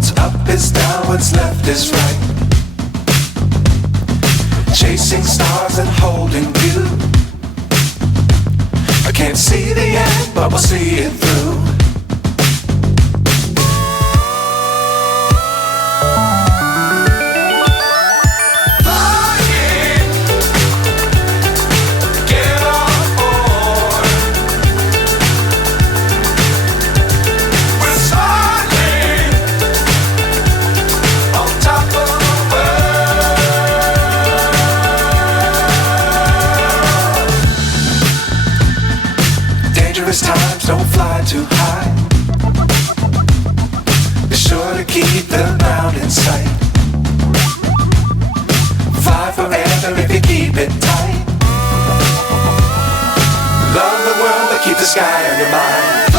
What's up is down, what's left is right. Chasing stars and holding you. I can't see the end, but we'll see it through. Dangerous times, don't fly too high. Be sure to keep the ground in sight. Fly forever if you keep it tight. Love the world, but keep the sky on your mind.